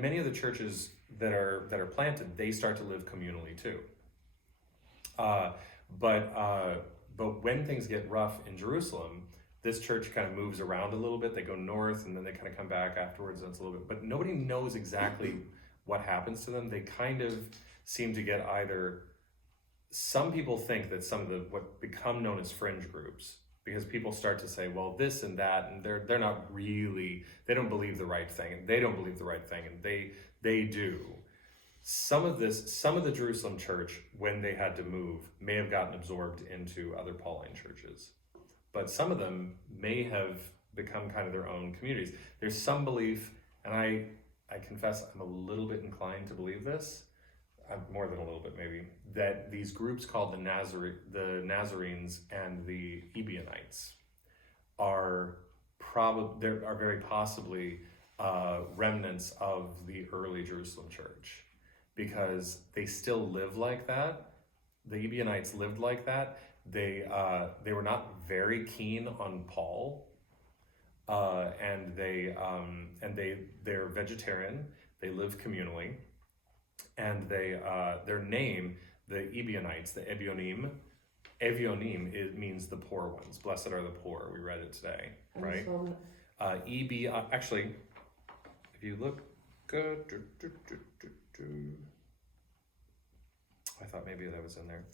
many of the churches that are planted, they start to live communally too. But when things get rough in Jerusalem, this church kind of moves around a little bit. They go north and then they kind of come back afterwards, and it's a little bit, but nobody knows exactly what happens to them. They kind of seem to get some people think that some of what become known as fringe groups, because people start to say, well, this and that, and they're not really, they don't believe the right thing, and they don't believe the right thing, and they do. Some of the Jerusalem church, when they had to move, may have gotten absorbed into other Pauline churches, but some of them may have become kind of their own communities. There's some belief, and I confess I'm a little bit inclined to believe this, more than a little bit maybe, that these groups called the Nazarenes and the Ebionites are very possibly remnants of the early Jerusalem church, because they still live like that. The Ebionites lived like that. They were not very keen on Paul, and they're vegetarian. They live communally, and their name, the Ebionites, the Ebionim, it means the poor ones. Blessed are the poor. We read it today, right? Actually, if you look, I thought maybe that was in there.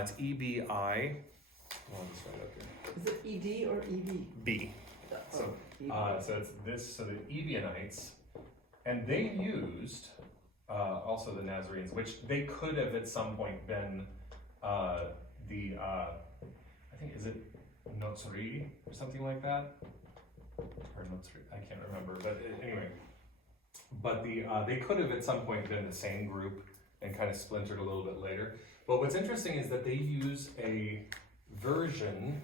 It's EBI. I'll just write it up here. Is it ED or EB? B. So it's this. So the Ebionites, and they used also the Nazarenes, which they could have at some point been I think, is it Notzri or something like that, or Notzri? I can't remember. But anyway, they could have at some point been the same group and kind of splintered a little bit later. But what's interesting is that they use a version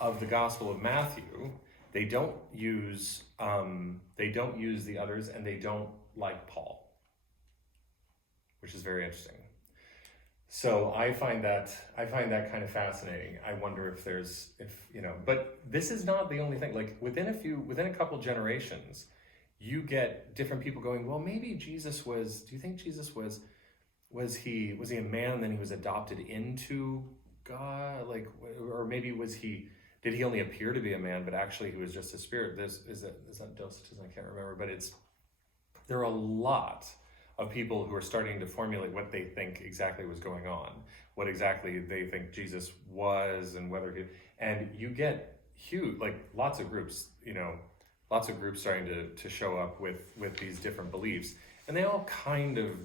of the Gospel of Matthew. They don't use the others, and they don't like Paul, which is very interesting. So I find that kind of fascinating. I wonder but this is not the only thing. Like within a couple generations, you get different people going, well, maybe Jesus was, do you think Jesus was he a man and then he was adopted into God? Like, or maybe did he only appear to be a man, but actually he was just a spirit? Is that Docetism? I can't remember, but there are a lot of people who are starting to formulate what they think exactly was going on, what exactly they think Jesus was, and and you get huge, like lots of groups starting to show up with these different beliefs, and they all kind of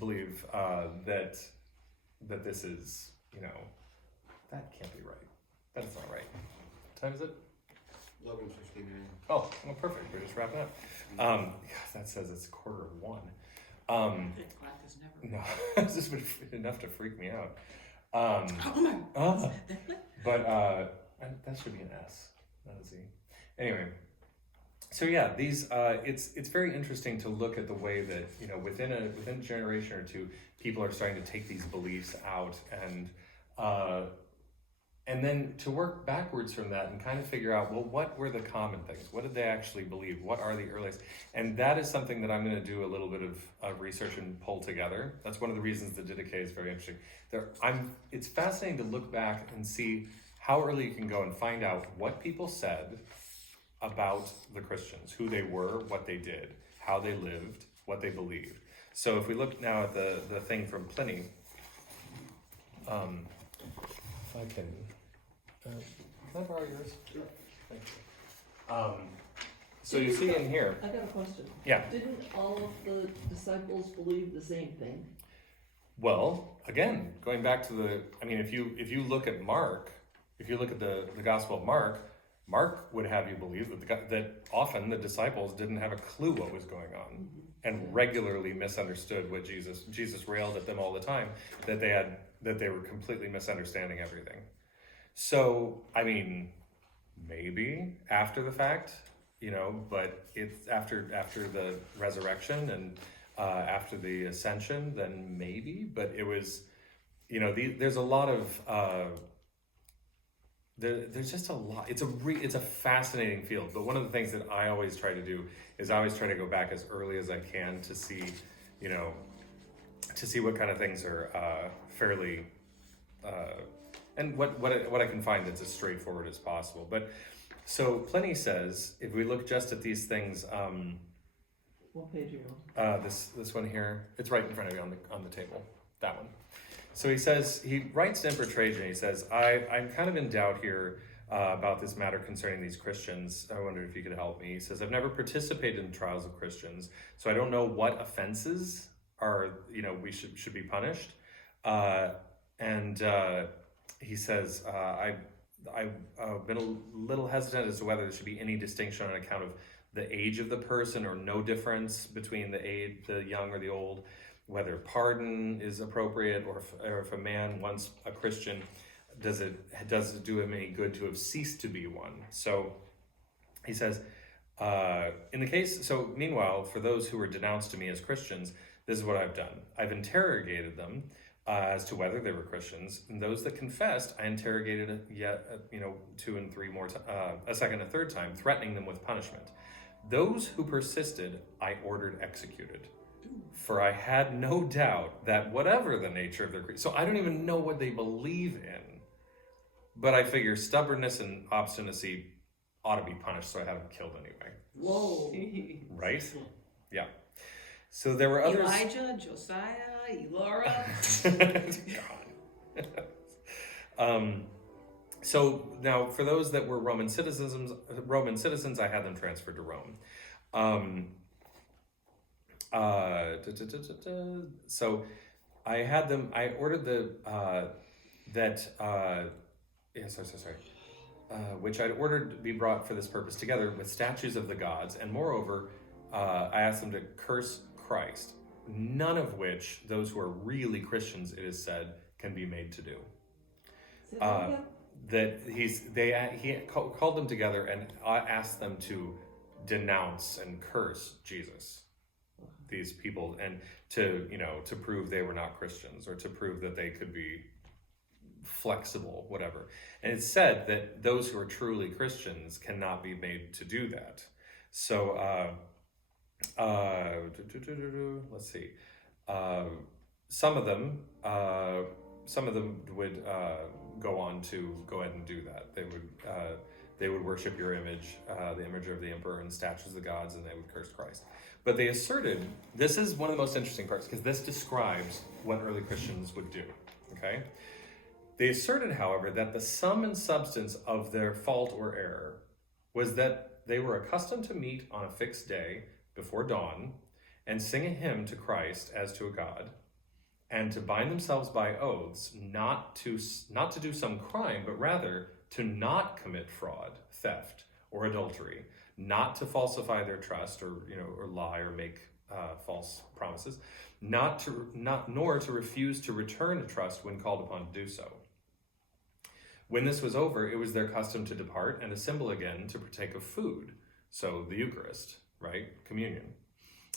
believe that this is, that can't be right. That's not right. What time is it? 11:59. Oh, well, perfect. We're just wrapping up. That says it's 1:45. 5 o'clock is never. No, it's just been enough to freak me out. Oh my. But that should be an S, not a Z. Anyway, so yeah, these it's very interesting to look at the way that within a generation or two, people are starting to take these beliefs out and then to work backwards from that and kind of figure out, well, what were the common things? What did they actually believe? What are the earliest? And that is something that I'm going to do a little bit of research and pull together. That's one of the reasons the Didache is very interesting. It's fascinating to look back and see how early you can go and find out what people said, about the Christians, who they were, what they did, how they lived, what they believed. So if we look now at the thing from Pliny, if I can I borrow yours? Sure. Thank you. So you see in here, I got a question. yeah. Didn't all of the disciples believe the same thing? Well, again, going back to if you look at Mark, if you look at the Gospel of Mark, Mark would have you believe that often the disciples didn't have a clue what was going on, and regularly misunderstood what Jesus railed at them all the time, that they were completely misunderstanding everything. So, maybe after the fact, but it's after the resurrection and after the ascension, then maybe. But it was, there's a lot of there's just a lot. It's a fascinating field. But one of the things that I always try to do is I always try to go back as early as I can to see, what kind of things are fairly. And what I can find that's as straightforward as possible. But so Pliny says, if we look just at these things, What page are you on? this one here, it's right in front of you on the table, that one. So he writes to Emperor Trajan. He says, I'm kind of in doubt here about this matter concerning these Christians. I wonder if you could help me. He says, I've never participated in trials of Christians, so I don't know what offenses are we should be punished. He says, I've been a little hesitant as to whether there should be any distinction on account of the age of the person, or no difference between the young or the old, whether pardon is appropriate, or if a man once a Christian, does it do him any good to have ceased to be one? So he says, meanwhile, for those who were denounced to me as Christians, this is what I've done. I've interrogated them as to whether they were Christians, and those that confessed, I interrogated yet, 2 and 3 more, a second and third time, threatening them with punishment. Those who persisted, I ordered executed, for I had no doubt that whatever the nature of their creed, so I don't even know what they believe in, but I figure stubbornness and obstinacy ought to be punished, so I have them killed anyway. Whoa. Right? Yeah. So there were others. Elijah, Josiah, Elora. So now, for those that were Roman citizens, I had them transferred to Rome. So I had them. I ordered which I'd ordered be brought for this purpose, together with statues of the gods, and moreover, I asked them to curse Christ, none of which those who are really Christians, it is said, can be made to do. Say that again? That he called them together and asked them to denounce and curse Jesus, these people, and to prove they were not Christians, or to prove that they could be flexible, whatever. And it's said that those who are truly Christians cannot be made to do that. So let's see. Some of them would go on to go ahead and do that. They would worship your image, the image of the emperor, and statues of the gods, and they would curse Christ. But they asserted, this is one of the most interesting parts, because this describes what early Christians would do. Okay. They asserted, however, that the sum and substance of their fault or error was that they were accustomed to meet on a fixed day before dawn and sing a hymn to Christ as to a god, and to bind themselves by oaths not to do some crime, but rather to not commit fraud, theft, or adultery, not to falsify their trust, or lie or make false promises, nor to refuse to return a trust when called upon to do so. When this was over, it was their custom to depart and assemble again to partake of food, so the Eucharist, right? Communion.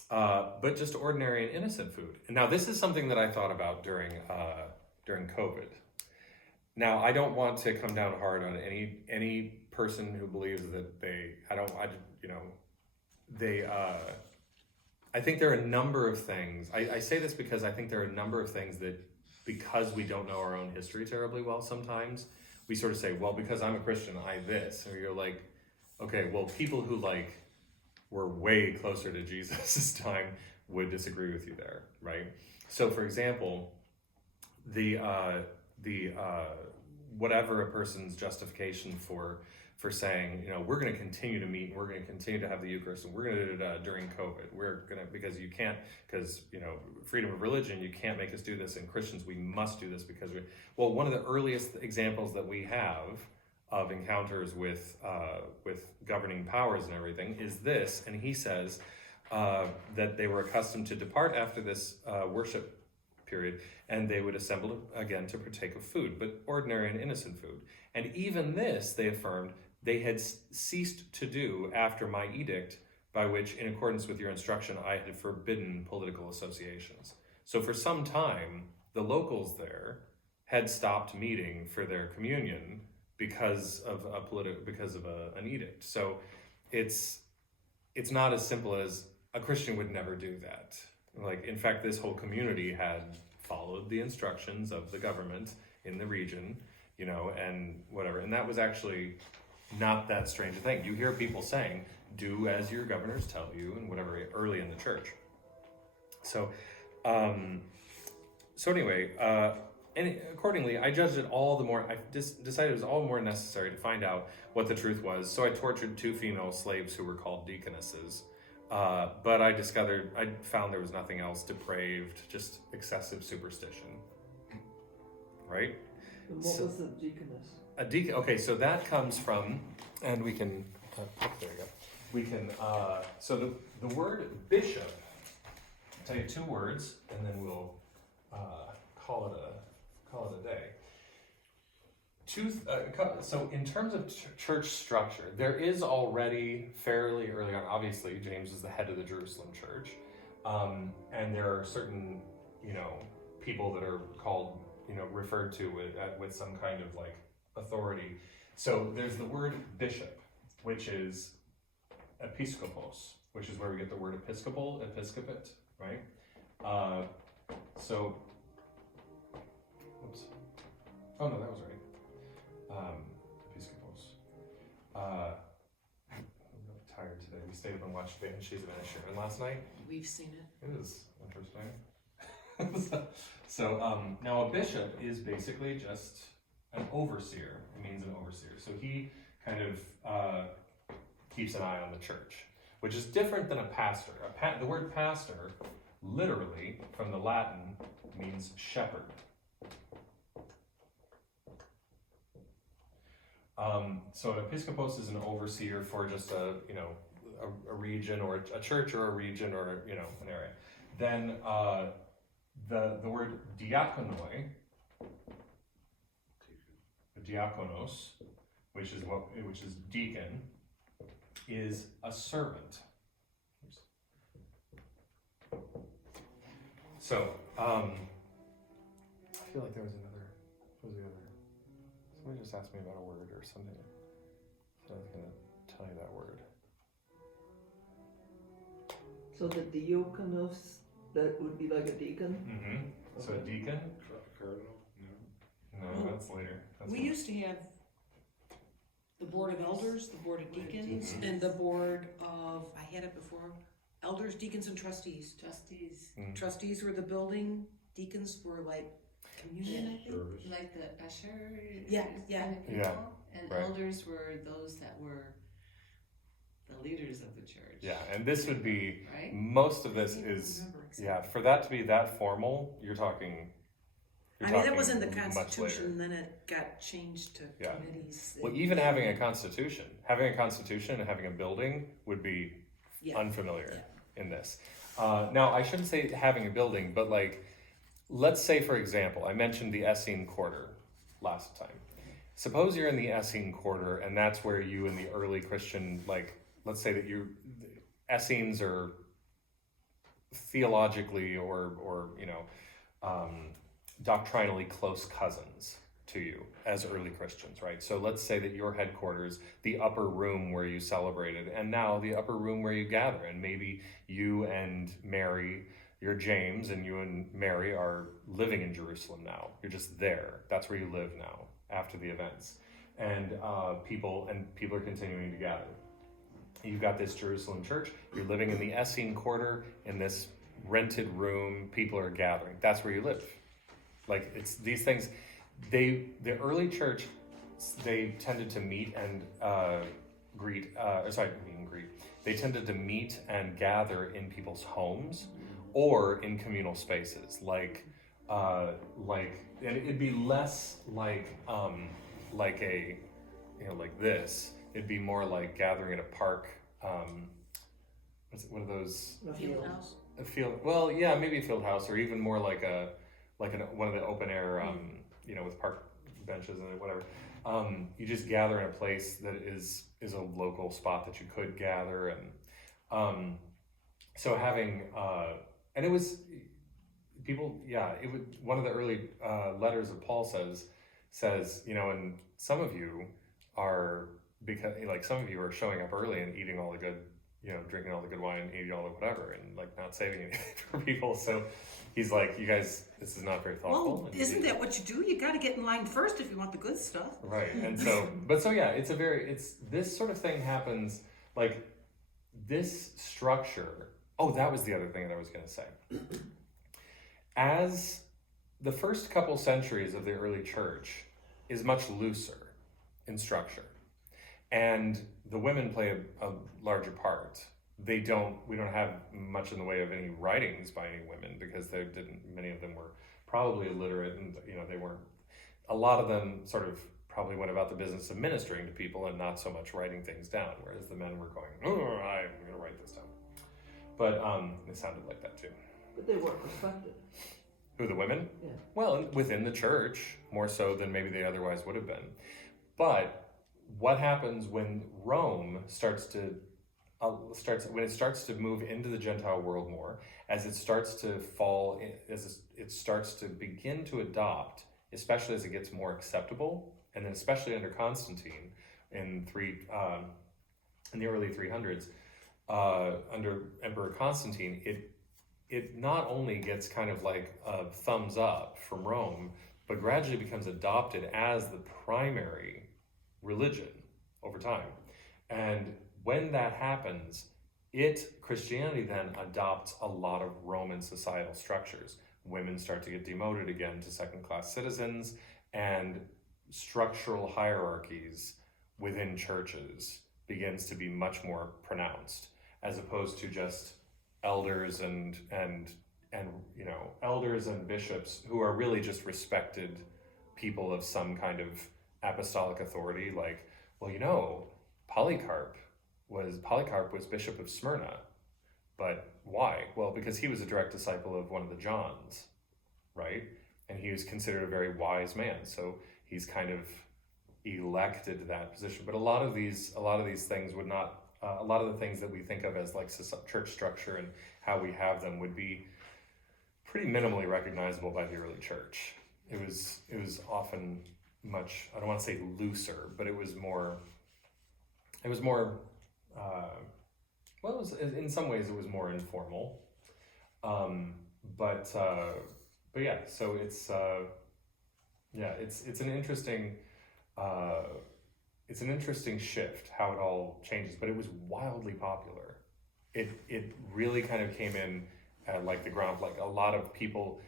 But just ordinary and innocent food. And now this is something that I thought about during COVID. Now, I don't want to come down hard on any person who believes that I think there are a number of things. I say this because I think there are a number of things that, because we don't know our own history terribly well sometimes, we sort of say, well, because I'm a Christian, I this. Or you're like, Okay, well, people who like were way closer to Jesus' time would disagree with you there, right? So, for example, the whatever a person's justification for saying, you know, we're going to continue to meet and we're going to continue to have the Eucharist and we're going to do it during COVID. We're going to, because you can't, because, you know, freedom of religion, you can't make us do this. And Christians, we must do this because well, one of the earliest examples that we have of encounters with governing powers and everything is this. And he says that they were accustomed to depart after this worship period, and they would assemble again to partake of food, but ordinary and innocent food. And even this, they affirmed, they had ceased to do after my edict, by which, in accordance with your instruction, I had forbidden political associations. So for some time, the locals there had stopped meeting for their communion because of an edict. So it's not as simple as a Christian would never do that. Like, in fact, this whole community had followed the instructions of the government in the region, you know, and whatever. And that was actually not that strange a thing. You hear people saying, do as your governors tell you, and whatever, early in the church. So, anyway, and accordingly, I judged it all the more, I decided it was all the more necessary to find out what the truth was. So I tortured 2 female slaves who were called deaconesses. But I found there was nothing else depraved, just excessive superstition. Right? And what was the deaconess? A deacon, okay, so that comes from, and we can, there you go. We can, so the word bishop, I'll tell you 2 words, and then we'll call it a day. So in terms of church structure, there is already fairly early on, obviously, James is the head of the Jerusalem church, and there are certain, you know, people that are called, you know, referred to with some kind of like authority. So there's the word bishop, which is episkopos, which is where we get the word episcopal, episcopate, right? Oops. Oh no, that was right. Episcopos. I'm really tired today. We stayed up and watched Banshees of Inisherin last night. We've seen it. It was interesting. Now a bishop is basically just an overseer. It means an overseer. So he kind of keeps an eye on the church, which is different than a pastor. The word pastor, literally, from the Latin, means shepherd. So an episcopos is an overseer for just a region or a church or a region or, you know, an area. Then the word diakonoi, diakonos, which is deacon, is a servant. So I feel like there was another. What was the other? Somebody just asked me about a word or something. So I was gonna tell you that word. So the diakonos, that would be like a deacon? Mm-hmm. So a deacon? Cardinal? No. No, that's later. We used to have the board of elders, the board of deacons, Mhm. and the board of, I had it before, elders, deacons, and trustees. Trustees, Mm. Trustees were the building, deacons were like communion, I think. Service. like the usher. Yeah, yeah. kind of people, Yeah, and right. elders were those that were the leaders of the church. Yeah, and this would be, Right? most of I this can't is, remember exactly. yeah, for that to be that formal, you're talking. I mean, that was in the much later. Constitution, then it got changed to Yeah. committees. Well, even having a constitution and having a building would be Yeah. unfamiliar in this. Now, I shouldn't say having a building, but like, let's say, for example, I mentioned the Essene Quarter last time. Suppose you're in the Essene Quarter, and that's where you in the early Christian, like, let's say that Essenes are theologically or you know, doctrinally close cousins to you as early Christians, right? So let's say that your headquarters, the upper room where you celebrated, and now the upper room where you gather, and maybe you and Mary, you're James, and you and Mary are living in Jerusalem now. You're just there. That's where you live now after the events. and people are continuing to gather. You've got this Jerusalem church. You're living in the Essene Quarter in this rented room. People are gathering. That's where you live. Like, it's these things. The early church, they tended to meet and greet. Meet and greet. They tended to meet and gather in people's homes or in communal spaces, like, and it'd be less like a, like this. It'd be more like gathering at a park. What are those? Field house. A field. Well, yeah, maybe a field house, or even more like one of the open air, with park benches and whatever. You just gather in a place that is a local spot that you could gather, and so having and it was people. Yeah, it would. One of the early letters of Paul says, and some of you are, because like some of you are showing up early and eating all the good, drinking all the good wine, eating all the whatever, and like not saving anything for people. So he's like, you guys, this is not very thoughtful. Well, isn't that what you do? You got to get in line first if you want the good stuff. Right. And so, yeah, it's this sort of thing happens, like this structure. Oh, that was the other thing that I was going to say. As the first couple centuries of the early church is much looser in structure, and the women play a larger part. We don't have much in the way of any writings by any women, because many of them were probably illiterate, and they weren't. A lot of them sort of probably went about the business of ministering to people and not so much writing things down, whereas the men were going, oh, I'm going to write this down. But it sounded like that too. But they weren't respected. Who, the women? Yeah. Well, within the church, more so than maybe they otherwise would have been. But what happens when Rome starts to move into the Gentile world more, as it starts to fall, as it starts to begin to adopt, especially as it gets more acceptable, and then especially under Constantine in the early 300s, under Emperor Constantine, it not only gets kind of like a thumbs up from Rome, but gradually becomes adopted as the primary religion over time. And when that happens, Christianity then adopts a lot of Roman societal structures. Women start to get demoted again to second-class citizens, and structural hierarchies within churches begins to be much more pronounced, as opposed to just elders and elders and bishops who are really just respected people of some kind of apostolic authority. Like, well, Polycarp was Bishop of Smyrna, but why? Well, because he was a direct disciple of one of the Johns, right? And he was considered a very wise man, so he's kind of elected that position. But a lot of these things would not. A lot of the things that we think of as like church structure and how we have them would be pretty minimally recognizable by the early church. It was often much, I don't want to say looser, but it was more. In some ways it was more informal. But yeah, so it's an interesting. It's an interesting shift how it all changes, but it was wildly popular. It really kind of came in at like the ground, like a lot of people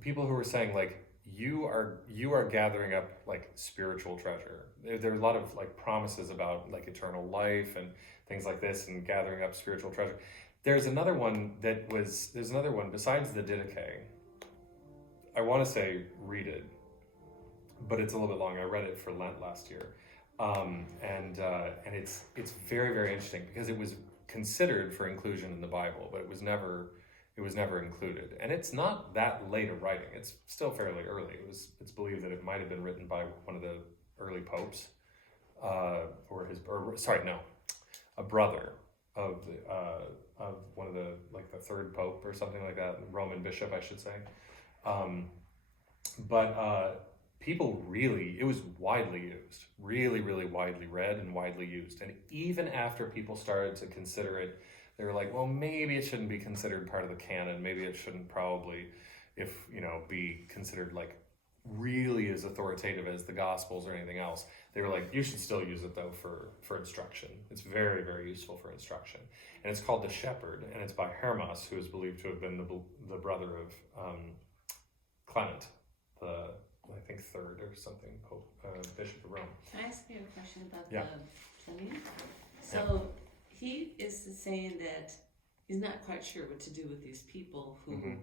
who were saying like, you are gathering up like spiritual treasure. There are a lot of like promises about like eternal life and things like this, and gathering up spiritual treasure. There's another one besides the Didache. I want to say read it, but it's a little bit long. I read it for Lent last year, and it's very, very interesting, because it was considered for inclusion in the Bible, but it was never included. And it's not that late a writing; it's still fairly early. It's believed that it might have been written by one of the early popes, a brother of one of the, like the third pope or something like that, Roman bishop, I should say. People really, it was widely used, really, really widely read and widely used. And even after people started to consider it, they were like, well, maybe it shouldn't be considered part of the canon. Maybe it shouldn't probably, be considered like really as authoritative as the Gospels or anything else. They were like, you should still use it though for instruction. It's very, very useful for instruction. And it's called The Shepherd, and it's by Hermas, who is believed to have been the brother of Clement, I think third or something, Pope, Bishop of Rome. Can I ask you a question about Yeah. the Pliny? So he is saying that he's not quite sure what to do with these people who,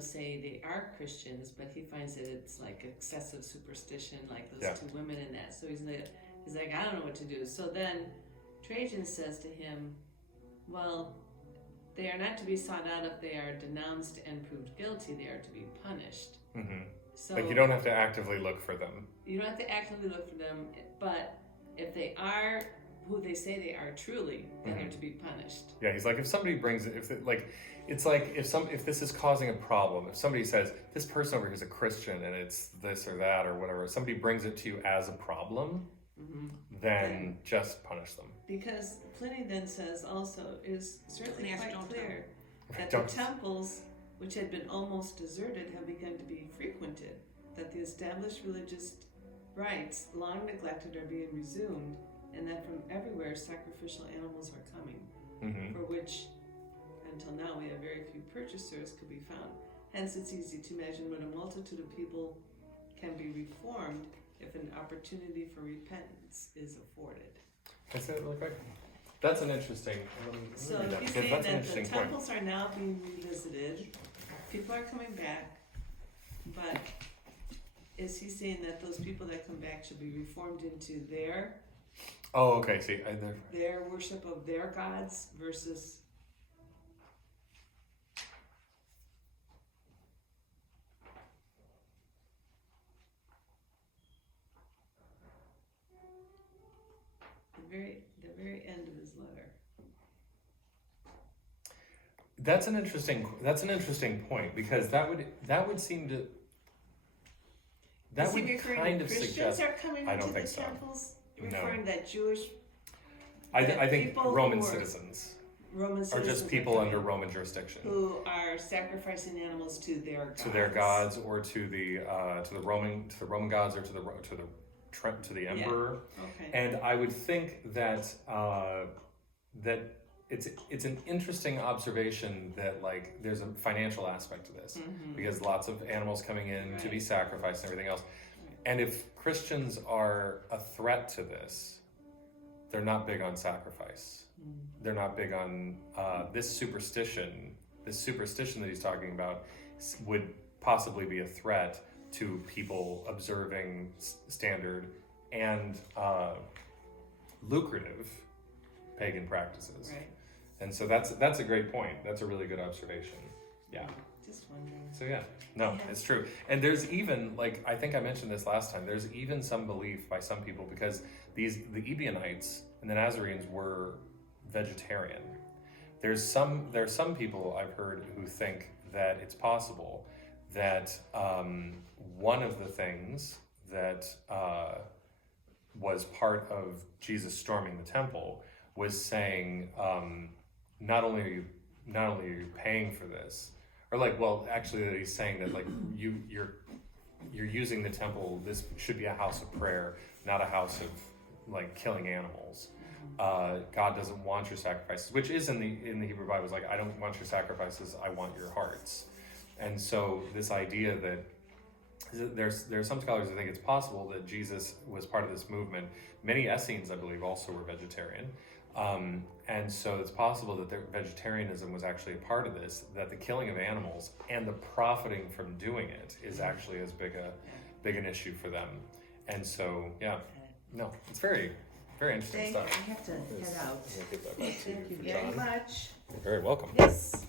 say they are Christians, but he finds that it's like excessive superstition, like those two women in that. So he's like, I don't know what to do. So then Trajan says to him, well, they are not to be sought out if they are denounced and proved guilty. They are to be punished. Mm-hmm. So Like you don't have to actively look for them. You don't have to actively look for them, but if they are who they say they are truly, then they're to be punished. Yeah, he's like, if somebody brings it, it's like if this is causing a problem, if somebody says this person over here is a Christian and it's this or that or whatever, if somebody brings it to you as a problem, then just punish them. Because Pliny then says also, is certainly Pliny quite don't clear that Don't- the temples, which had been almost deserted, have begun to be frequented, that the established religious rites, long neglected, are being resumed, and that from everywhere sacrificial animals are coming, for which until now we have very few purchasers could be found. Hence it's easy to imagine what a multitude of people can be reformed if an opportunity for repentance is afforded. That's an interesting. So let me read he's that, saying because that's an that the interesting point. temples are now being revisited, people are coming back, but is he saying that those people that come back should be reformed into their Oh, okay. See, their worship of their gods versus the very end of his letter. that's an interesting point, because that would seem to. That Is he would referring kind to of Christians suggest. are coming I into don't the think so. temples? No. Referring that Jewish I that think people who Roman were- citizens, Roman or citizens just are people coming, under Roman jurisdiction, who are sacrificing animals to their gods. to their gods, or to the Roman gods, or to the emperor. Okay. And I would think that that it's an interesting observation that like there's a financial aspect to this, because lots of animals coming in to be Right. sacrificed and everything else. And if Christians are a threat to this, they're not big on sacrifice. They're not big on this superstition. This superstition that he's talking about would possibly be a threat to people observing standard and lucrative pagan practices. Right. And so that's a great point. That's a really good observation. Yeah. Just wondering. So yeah, no, it's true. And there's even, like, I think I mentioned this last time, there's even some belief by some people, because the Ebionites and the Nazarenes were vegetarian. There's some people I've heard who think that it's possible that one of the things that was part of Jesus storming the temple was saying, not only are you paying for this, or like, well, actually, that he's saying that like you're using the temple. This should be a house of prayer, not a house of like killing animals. God doesn't want your sacrifices, which is in the Hebrew Bible. Is like, I don't want your sacrifices. I want your hearts. And so this idea that there's some scholars who think it's possible that Jesus was part of this movement. Many Essenes, I believe, also were vegetarian. And so it's possible that their vegetarianism was actually a part of this, that the killing of animals and the profiting from doing it is actually as big an issue for them. And so, yeah, no, it's very, very interesting Thank you. stuff. I have to head out. We'll get that back to Thank you for very John. much. You're very welcome. Yes.